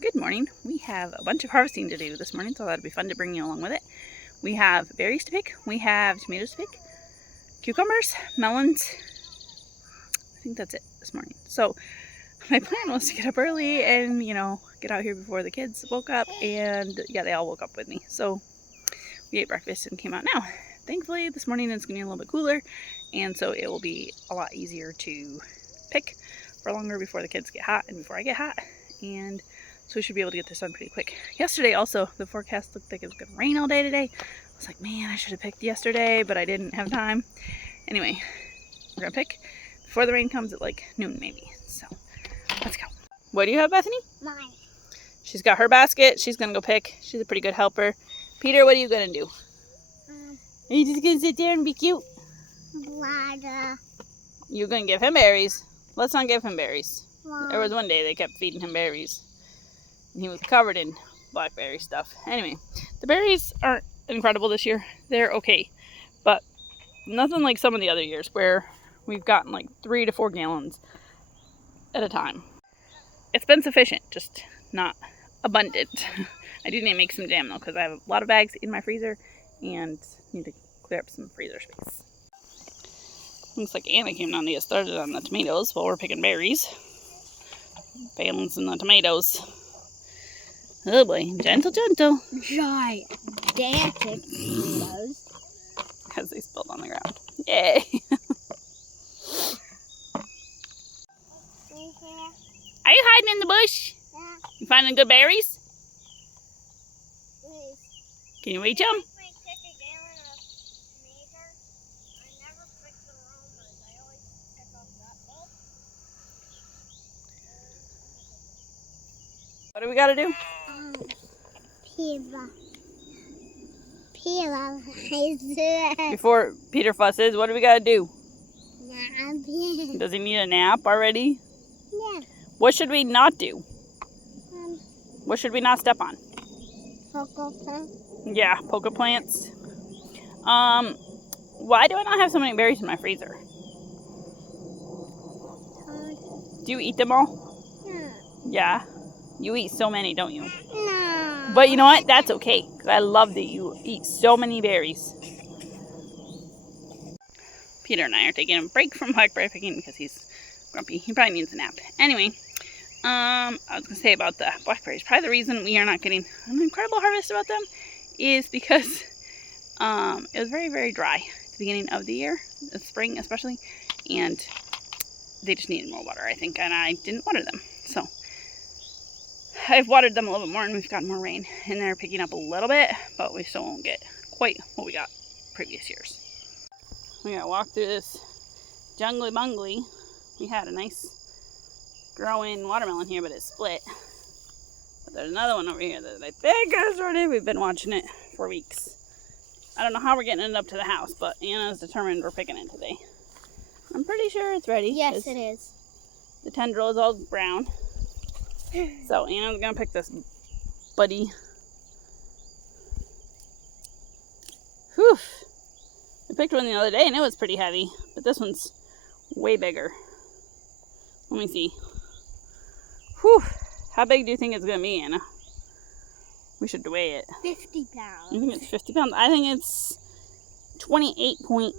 Good morning. We have a bunch of harvesting to do this morning, so that'd be fun to bring you along with it. We have berries to pick, we have tomatoes to pick, cucumbers, melons. I think that's it this morning. So my plan was to get up early and, get out here before the kids woke up, and yeah, they all woke up with me. So we ate breakfast and came out now. Thankfully, this morning it's gonna be a little bit cooler, and so it will be a lot easier to pick for longer before the kids get hot and before I get hot. And so we should be able to get this done pretty quick. Yesterday also, the forecast looked like it was going to rain all day today. I was like, man, I should have picked yesterday, but I didn't have time. Anyway, we're going to pick before the rain comes at like noon maybe. So let's go. What do you have, Bethany? Mine. She's got her basket. She's going to go pick. She's a pretty good helper. Peter, what are you going to do? Are you just going to sit there and be cute? Bladder. You're going to give him berries. Let's not give him berries. Wow. There was one day they kept feeding him berries. And he was covered in blackberry stuff. Anyway, the berries aren't incredible this year. They're okay. But nothing like some of the other years where we've gotten like 3 to 4 gallons at a time. It's been sufficient, just not abundant. I do need to make some jam though, because I have a lot of bags in my freezer and need to clear up some freezer space. Looks like Anna came down to get started on the tomatoes while we're picking berries. Balancing the tomatoes. Oh boy, gentle, gentle. Gigantic tomatoes. As they spilled on the ground. Yay! Are you hiding in the bush? Yeah. You finding good berries? Please. Can you reach them? What do we gotta do? Peel. Before Peter fusses, what do we gotta do? Yeah. Does he need a nap already? Yeah. What should we not do? What should we not step on? Cocoa plant. Yeah, poker plants. Why do I not have so many berries in my freezer? Do you eat them all? Yeah. Yeah. You eat so many, don't you? No. But you know what? That's okay, because I love that you eat so many berries. Peter and I are taking a break from blackberry picking because he's grumpy. He probably needs a nap. Anyway, I was going to say about the blackberries. Probably the reason we are not getting an incredible harvest about them is because it was very, very dry at the beginning of the year, the spring especially, and they just needed more water, I think, and I didn't water them. So I've watered them a little bit more, and we've gotten more rain, and they're picking up a little bit, but we still won't get quite what we got previous years. We gotta walk through this jungly bungly. We had a nice growing watermelon here, but it split. But there's another one over here that I think is ready. We've been watching it for weeks. I don't know how we're getting it up to the house, but Anna's determined we're picking it today. I'm pretty sure it's ready. Yes, it is. The tendril is all brown. So Anna's gonna pick this buddy. Whew. I picked one the other day and it was pretty heavy, but this one's way bigger. Let me see. Whew. How big do you think it's gonna be, Anna? We should weigh it. 50 pounds. You think it's 50 pounds? I think it's 28.6.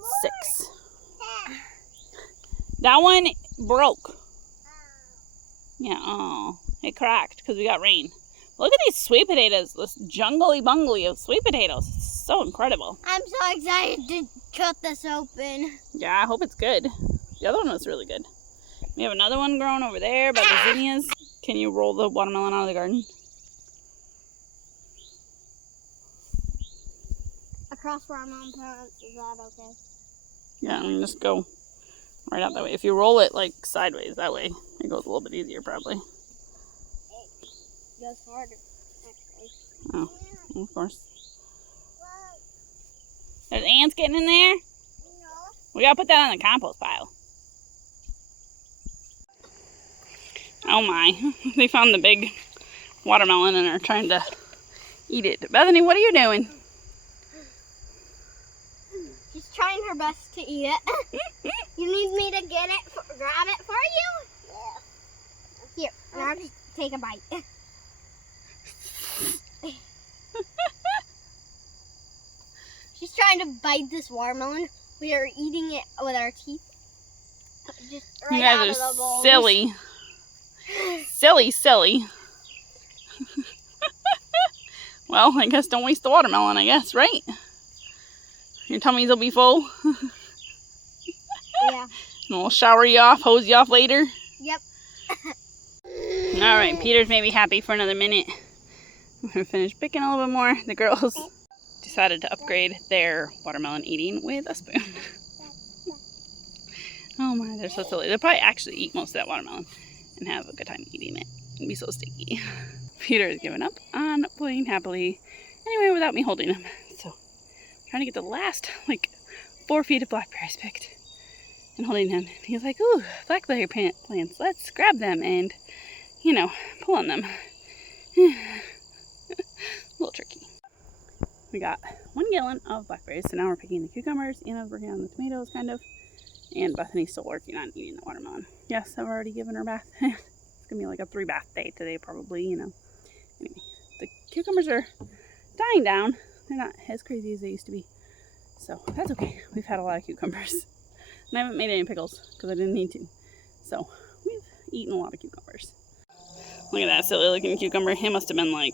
That one broke. Yeah, oh, it cracked because we got rain. Look at these sweet potatoes, this jungly bungly of sweet potatoes. It's so incredible. I'm so excited to cut this open. Yeah, I hope it's good. The other one was really good. We have another one growing over there by the zinnias. Can you roll the watermelon out of the garden? Across where our mom plants, is that okay? Yeah, and just go right out that way. If you roll it like sideways, that way it goes a little bit easier probably. It goes harder, actually. Oh, of course. There's ants getting in there? No. We gotta put that on the compost pile. Oh my, they found the big watermelon and are trying to eat it. Bethany, what are you doing? She's trying her best to eat it. You need me to get it, grab it for you? Yeah. Here, now just take a bite. She's trying to bite this watermelon. We are eating it with our teeth. Just right You guys out are of the bowl. silly. Silly. Well, I guess don't waste the watermelon, I guess, right? Your tummies will be full. Yeah. And we'll shower you off, hose you off later. Yep. Alright, Peter's maybe happy for another minute. I'm going to finish picking a little bit more. The girls decided to upgrade their watermelon eating with a spoon. Oh my, they're so silly. They'll probably actually eat most of that watermelon and have a good time eating it. It'll be so sticky. Peter has given up on playing happily anyway without me holding him. So, I'm trying to get the last, 4 feet of blackberries picked and holding him. He's like, ooh, blackberry plants, let's grab them and, pull on them. A little tricky. We got 1 gallon of blackberries, so now we're picking the cucumbers and I was working on the tomatoes, kind of. And Bethany's still working on eating the watermelon. Yes, I've already given her a bath. It's gonna be like a 3-bath day today, probably, Anyway, the cucumbers are dying down. They're not as crazy as they used to be. So that's okay. We've had a lot of cucumbers. And I haven't made any pickles because I didn't need to. So we've eaten a lot of cucumbers. Look at that silly looking cucumber. It must have been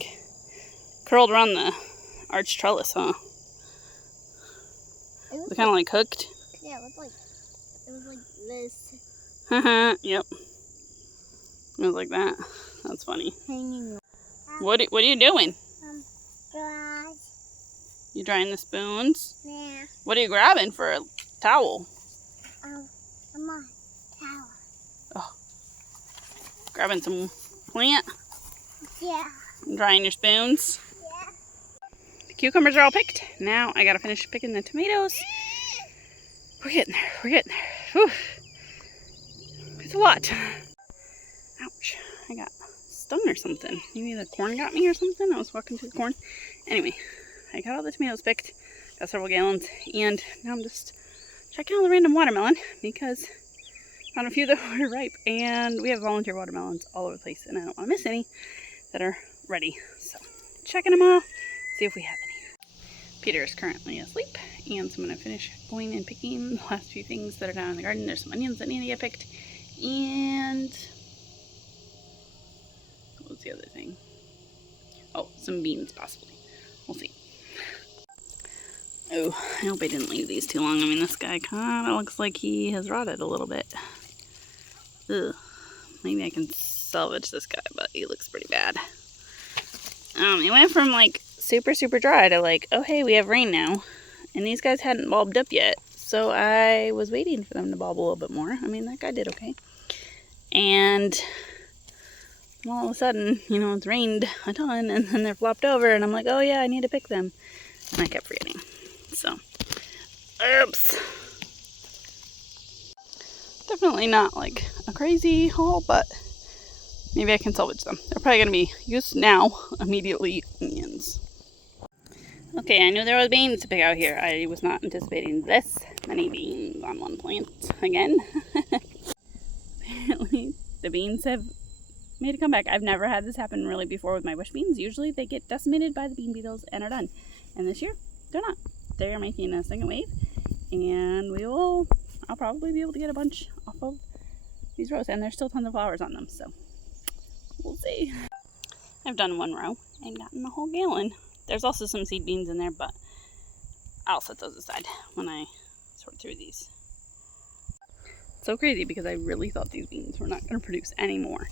curled around the arch trellis, huh? It was kind of hooked. Yeah, it was like this. Yep. It was like that. That's funny. Hanging. What are you doing? Dry. You drying the spoons? Yeah. What are you grabbing for a towel? Come on, towel. Oh. Grabbing some plant? Yeah. And drying your spoons? Yeah. The cucumbers are all picked. Now I gotta finish picking the tomatoes. We're getting there. Whew. It's a lot. Ouch. I got stung or something. Maybe the corn got me or something. I was walking through the corn. Anyway, I got all the tomatoes picked. Got several gallons. And now I'm just checking all the random watermelon because I found a few that were ripe. And we have volunteer watermelons all over the place. And I don't want to miss any that are ready. So, checking them all. See if we have any. Peter is currently asleep. And so I'm going to finish going and picking the last few things that are down in the garden. There's some onions that need to get picked. And what was the other thing? Oh, some beans possibly. We'll see. Oh, I hope I didn't leave these too long. I mean, this guy kind of looks like he has rotted a little bit. Ugh. Maybe I can salvage this guy, but he looks pretty bad. It went from super dry to oh hey, we have rain now. And these guys hadn't bulbed up yet. So I was waiting for them to bulb a little bit more. I mean, that guy did okay. And all of a sudden, it's rained a ton and then they're flopped over and I'm like, oh yeah, I need to pick them. And I kept forgetting. So, oops. Definitely not a crazy haul, but maybe I can salvage them. They're probably going to be used now, immediately, onions. Okay, I knew there was beans to pick out here. I was not anticipating this many beans on one plant again. Apparently, the beans have made a comeback. I've never had this happen really before with my bush beans. Usually they get decimated by the bean beetles and are done. And this year, they're not. They are making a second wave. And I'll probably be able to get a bunch off of these rows. And there's still tons of flowers on them, so we'll see. I've done 1 row and gotten a whole gallon. There's also some seed beans in there, but I'll set those aside when I sort through these. It's so crazy because I really thought these beans were not going to produce any more.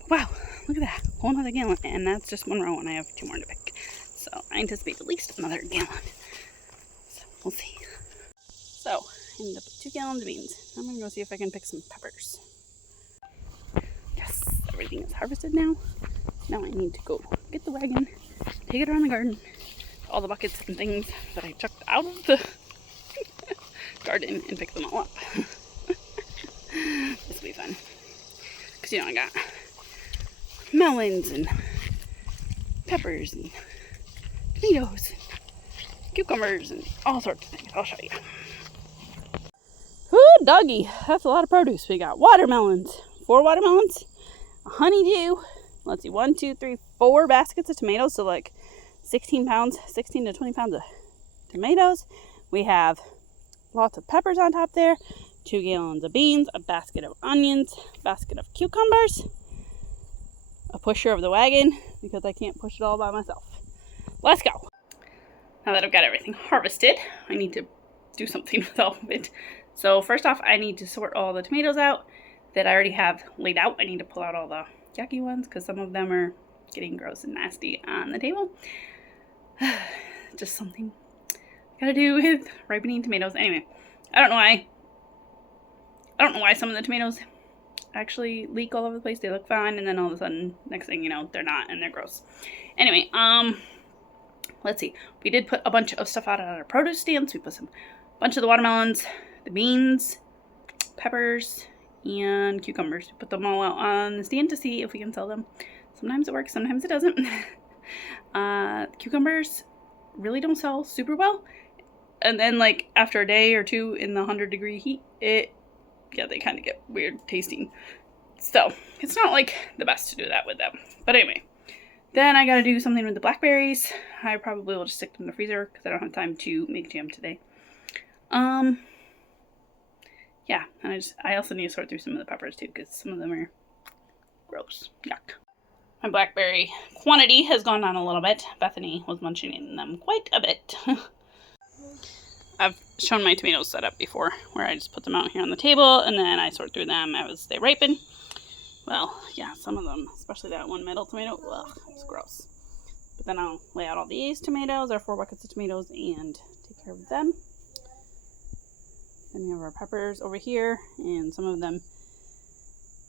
But wow, look at that. Whole another gallon. And that's just 1 row and I have 2 more to pick. So I anticipate at least another gallon. So we'll see. So I ended up with 2 gallons of beans. I'm going to go see if I can pick some peppers. Yes, everything is harvested now. Now I need to go get the wagon, take it around the garden, all the buckets and things that I chucked out of the garden and pick them all up. This will be fun. Because, I got melons and peppers and tomatoes and cucumbers and all sorts of things. I'll show you. Ooh, doggy. That's a lot of produce. We got watermelons. 4 watermelons. A honeydew. Let's see, 1, 2, 3, 4 baskets of tomatoes. So 16 to 20 pounds of tomatoes. We have lots of peppers on top there, 2 gallons of beans, a basket of onions, a basket of cucumbers, a pusher of the wagon because I can't push it all by myself. Let's go. Now that I've got everything harvested, I need to do something with all of it. So first off, I need to sort all the tomatoes out that I already have laid out. I need to pull out all the yucky ones because some of them are getting gross and nasty on the table. Just something I gotta do with ripening tomatoes. Anyway, I don't know why some of the tomatoes actually leak all over the place. They look fine, and then all of a sudden, next thing you know, they're not, and they're gross. Anyway, let's see. We did put a bunch of stuff out on our produce stands. We put a bunch of the watermelons, the beans, peppers, and cucumbers. We put them all out on the stand to see if we can sell them. Sometimes it works, sometimes it doesn't. Cucumbers really don't sell super well. And then, like, after a day or two in the 100-degree heat, they kind of get weird tasting. So, it's not, like, the best to do that with them. But anyway, then I gotta do something with the blackberries. I probably will just stick them in the freezer because I don't have time to make jam today. Yeah, and I also need to sort through some of the peppers too because some of them are gross. Yuck. My blackberry quantity has gone down a little bit. Bethany was munching them quite a bit. I've shown my tomatoes set up before, where I just put them out here on the table, and then I sort through them as they ripen. Well, yeah, some of them, especially that one middle tomato, ugh, it's gross. But then I'll lay out all these tomatoes, our 4 buckets of tomatoes, and take care of them. Then we have our peppers over here, and some of them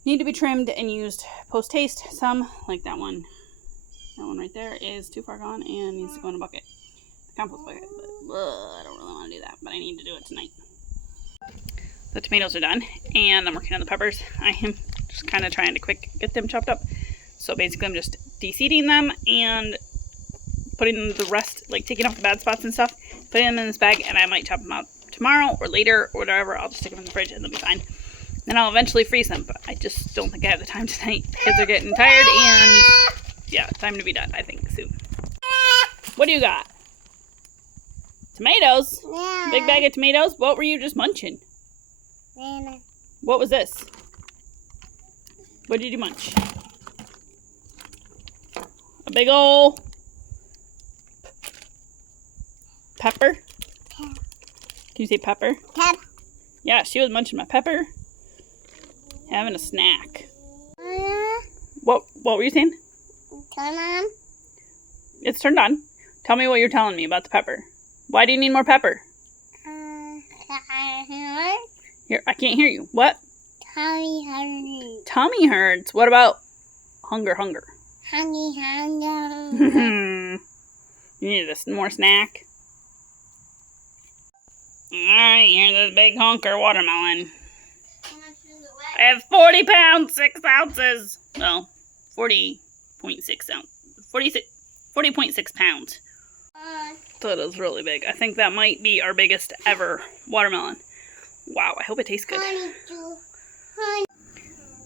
need to be trimmed and used post-haste. Some, like that one right there, is too far gone and needs to go in a bucket. The compost bucket, but I don't really want to do that, but I need to do it tonight. The tomatoes are done, and I'm working on the peppers. I am just kind of trying to quick get them chopped up. So basically I'm just de-seeding them and putting the rest, like taking off the bad spots and stuff, putting them in this bag, and I might chop them out tomorrow or later or whatever. I'll just stick them in the fridge and they'll be fine. Then I'll eventually freeze them, but I just don't think I have the time tonight. The kids are getting tired, and yeah, time to be done, I think, soon. What do you got? Tomatoes? Yeah. Big bag of tomatoes? What were you just munching? Banana. What was this? What did you munch? A big ol' pepper? Can you say pepper? Pep. Yeah, she was munching my pepper. Having a snack. What were you saying? Turn on. It's turned on. Tell me what you're telling me about the pepper. Why do you need more pepper? Here, I can't hear you. What? Tummy hungry. Tummy hurts. What about hunger? Hungry. You need more snack? Alright, here's this big honker watermelon. I have 40 pounds, 6 ounces. Well, 40.6 ounces. 40.6 pounds. That is really big. I think that might be our biggest ever watermelon. Wow, I hope it tastes good. The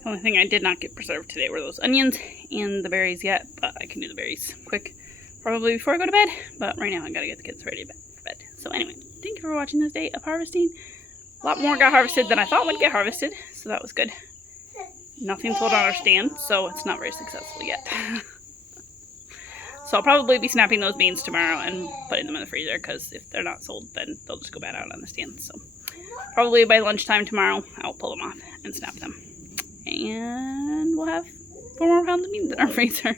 only thing I did not get preserved today were those onions and the berries yet, but I can do the berries quick. Probably before I go to bed, but right now I gotta get the kids ready for bed. So anyway, thank you for watching this day of harvesting. A lot more got harvested than I thought would get harvested, so that was good. Nothing sold on our stand, so it's not very successful yet. So I'll probably be snapping those beans tomorrow and putting them in the freezer, because if they're not sold, then they'll just go bad out on the stand. So probably by lunchtime tomorrow, I'll pull them off and snap them. And we'll have 4 more pounds of beans in our freezer.